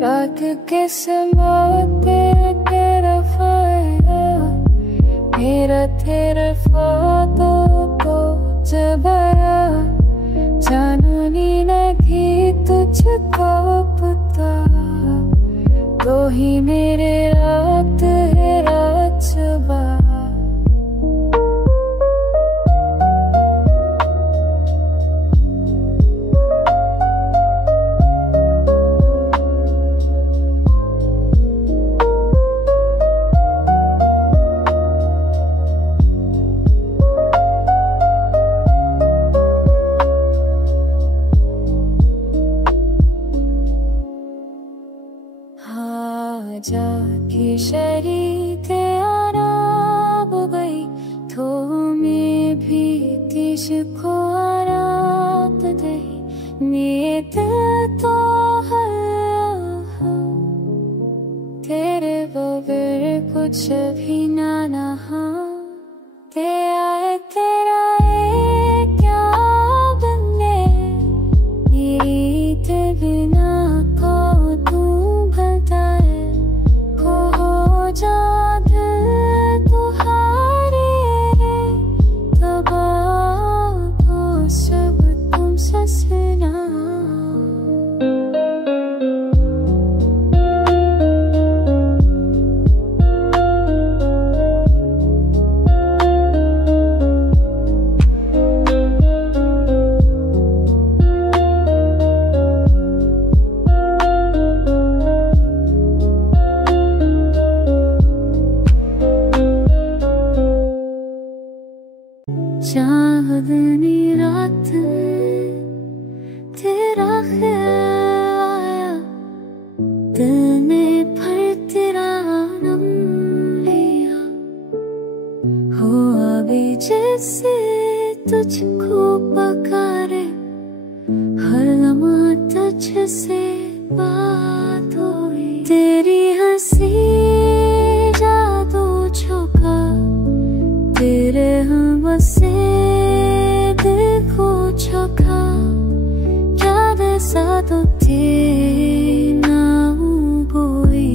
रात के समय तेरा फायदा मेरा तेरे फातों को जबरा जाननी नहीं तुझको पता तो ही मेरे रात है रात सुबह जाके शरीक आराब गई तो मैं भी तुझको रात दे नीत तो है तेरे बगैर कुछ भी ना नहा तेरा क्या बनने ईद बिना को तू बताए चांदनी रात तेरा ख्याल आया दिल में भर तेरा नाम लिया हो अभी जैसे तुझको पुकारे हर लम्हा तुझसे बात हुई तेरी हंसी जादू झोंका तेरे हम से देखो छका याद सातो ना बोई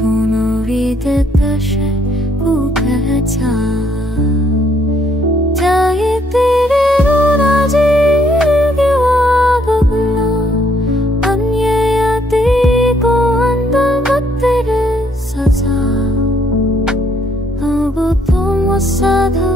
उनोरी तशे उभचा जाए तेरे रोना जी के वाबगलो अन्य यादी को अंदर तेरे सजा अब तुम साधा